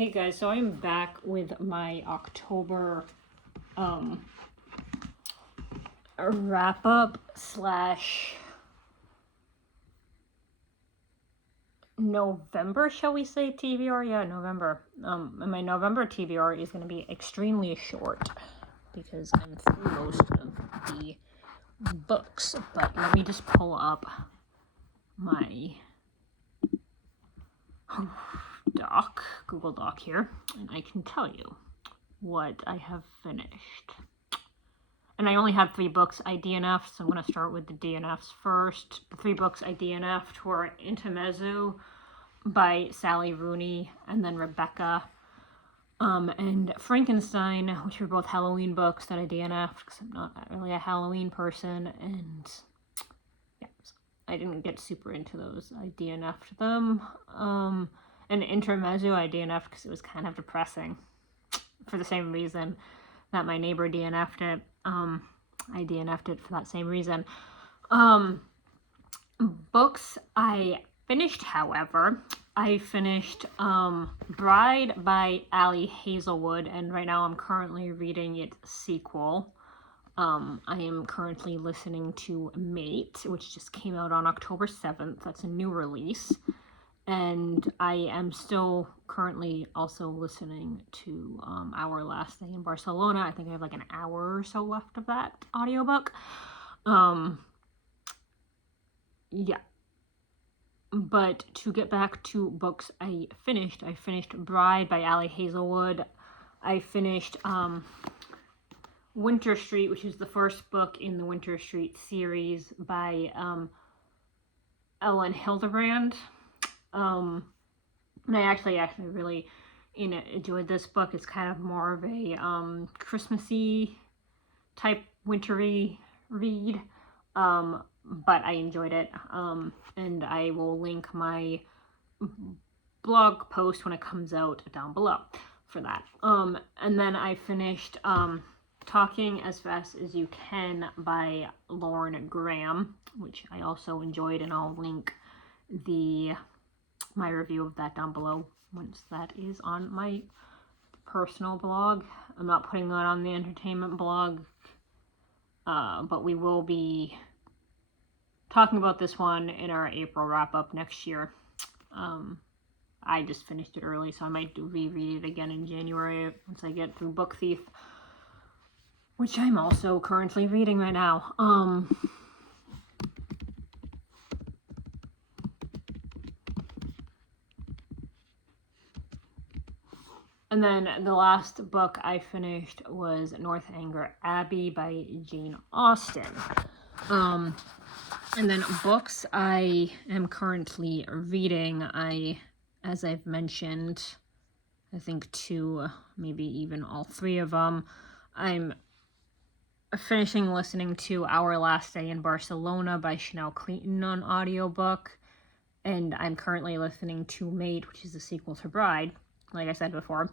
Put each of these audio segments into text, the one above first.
Hey guys, so I'm back with my October wrap up slash November, shall we say, TBR? Yeah, November. And my November TBR is going to be extremely short because I'm through most of the books. But let me just pull up my Google Doc here, and I can tell you what I have finished. And I only have 3 books I DNF'd, so I'm going to start with the DNFs first. The 3 books I DNF'd were Intermozzo by Sally Rooney, and then Rebecca, and Frankinstein, which were both Halloween books that I DNF'd, because I'm not really a Halloween person, and yeah, so I didn't get super into those. I DNF'd them. And Intermozzo I DNF'd because it was kind of depressing, for the same reason that my neighbor DNF'd it. I DNF'd it for that same reason. Books I finished, however, I finished Bride by Ali Hazelwood, and right now I'm currently reading its sequel. I am currently listening to Mate, which just came out on October 7th. That's a new release. And I am still currently also listening to Our Last Day in Barcelona. I think I have like an hour or so left of that audiobook. Yeah. But to get back to books I finished Bride by Ali Hazelwood. I finished Winter Street, which is the first book in the Winter Street series by Elin Hildenbrand. And I actually really enjoyed this book. It's kind of more of a Christmassy type wintry read, but I enjoyed it, and I will link my blog post when it comes out down below for that. And then I finished Talking as Fast as You Can by Lauren Graham, which I also enjoyed, and I'll link my review of that down below once that is on my personal blog. I'm not putting that on the entertainment blog, but we will be talking about this one in our April wrap-up next year. I just finished it early, so I might reread it again in January once I get through Book Thief, which I'm also currently reading right now. And then the last book I finished was Northanger Abbey by Jane Austen. And then books I am currently reading, as I've mentioned, I think 2, maybe even all 3 of them. I'm finishing listening to Our Last Day in Barcelona by Chanel Clayton on audiobook. And I'm currently listening to Mate, which is the sequel to Bride, like I said before,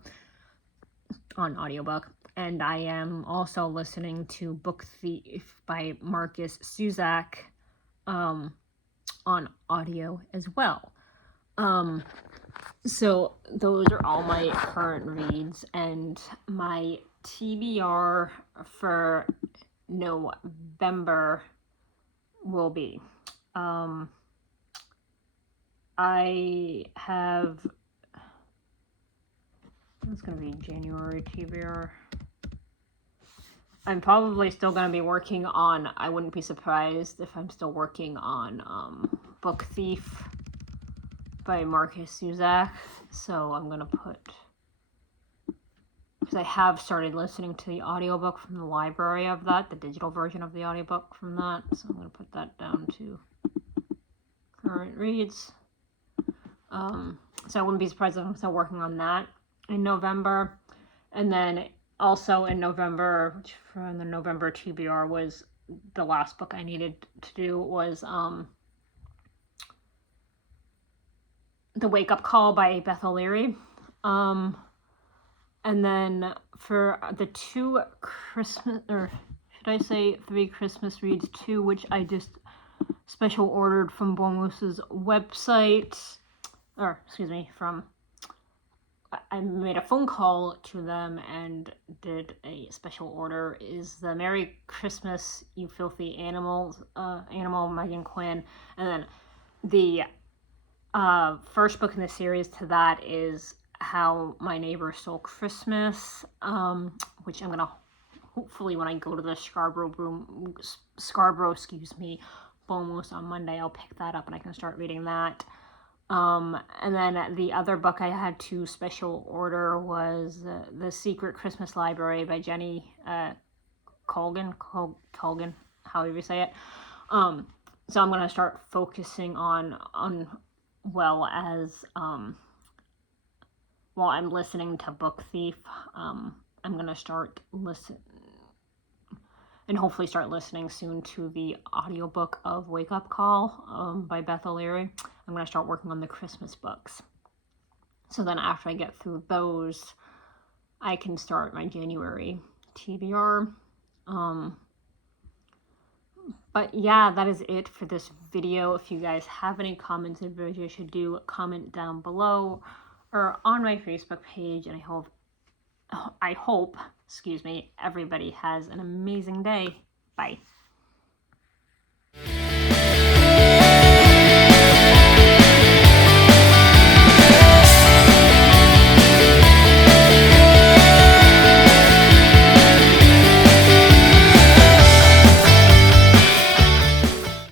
on audiobook. And I am also listening to Book Thief by Marcus Suzak on audio as well. So those are all my current reads, and my TBR for November will be it's going to be January TBR. I'm probably still going to be working on, I wouldn't be surprised if I'm still working on Book Thief by Marcus Suzak. So I'm going to put, because I have started listening to the audiobook from the library of that, the digital version of the audiobook from that. So I'm going to put that down to current reads. So I wouldn't be surprised if I'm still working on that in November. And then also in November, which from the November TBR was the last book I needed to do, was The Wake Up Call by Beth O'Leary. And then for the 2 Christmas, or should I say 3 Christmas reads, 2 which I just special ordered from Bormoose's website, or excuse me, from I made a phone call to them and did a special order is the Merry Christmas, You Filthy Animals, Animal, Megan Quinn. And then the first book in the series to that is How My Neighbor Stole Christmas, which I'm going to, hopefully when I go to the Scarborough, Bomos on Monday, I'll pick that up and I can start reading that. And then the other book I had to special order was The Secret Christmas Library by Jenny Colgan, however you say it. So I'm going to start focusing on well as while I'm listening to Book Thief, I'm going to start and hopefully start listening soon to the audiobook of Wake Up Call by Beth O'Leary. I'm going to start working on the Christmas books. So then after I get through those, I can start my January TBR. But yeah, that is it for this video. If you guys have any comments or videos you should do, comment down below or on my Facebook page. And I hope, excuse me, everybody has an amazing day. Bye.